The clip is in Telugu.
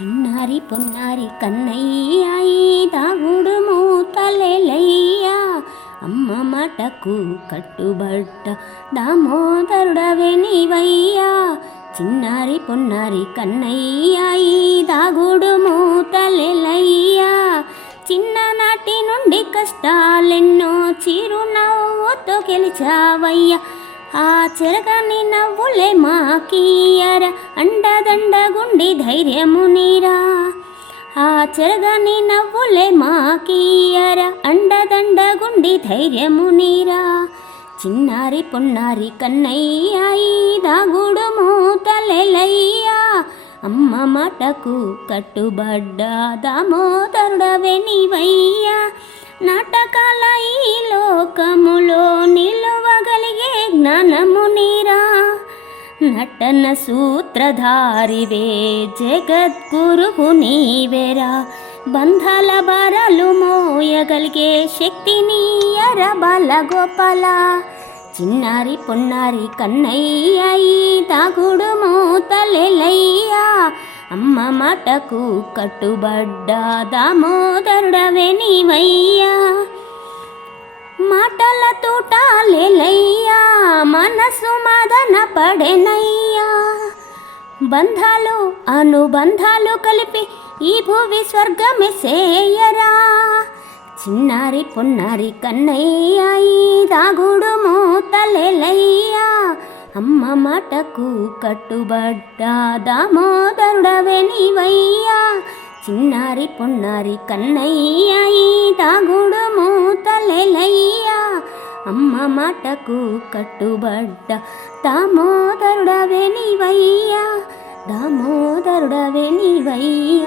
చిన్నారి పొన్నారి కన్నయ్యాయి దాగుడు మూతలేలయ్యా అమ్మ మాటకు కట్టుబడ్డ దామోదరుడవే నీవయ్యా. చిన్నారి పొన్నారి కన్నయ్యాయి దాగుడు మూతలేలయ్యా చిన్ననాటి నుండి కష్టాలెన్నో చిరునవ్వుతో గెలిచావయ్యా. ఆ చెరగని నవ్వులే మాకీయర అండదండగుండి ధైర్యము నీరా. ఆ చెరగని నవ్వులే మాకీయర అండదండగుండి ధైర్యము నీరా. చిన్నారి పొన్నారి కన్నయ్యాయి దాగుడు మూతలేలయ్యా అమ్మ మాటకు కట్టుబడ్డ దామోదరుడవే నీవయ్యా. నాటకాల ఈ లోకములో నిలువగలిగే జ్ఞానము నీరా. నటన సూత్రధారివే జగద్గురువు నీవేరా. బంధాల భారాలు మోయగలిగే శక్తి నీయర బాలగోపాల. చిన్నారి పొన్నారి కన్నయ్యాయి దాగుడు మూతలేలయ్యా అమ్మ మాటకు కట్టుబడ్డ దామోదరుడవే నీవయ్యా. మాటల తూటాలేలయ్యా మనసు మదన పడెనయ్యా. బంధాలు అనుబంధాలు కలిపి ఈ భూవి స్వర్గమే సేయరా. చిన్నారి పొన్నారి కన్నయ్యాయి దాగుడు మూతలేలయ్యా అమ్మ మాటకు కట్టుబడ్డ దామోదరుడవే నీవయ్యా. చిన్నారి పొన్నారి కన్నయ్యాయి దాగుడు మూతలేలయ్యా అమ్మ మాటకు కట్టుబడ్డ దామోదరుడవే నీవయ్యా. దామోదరుడవే నీవయ్యా.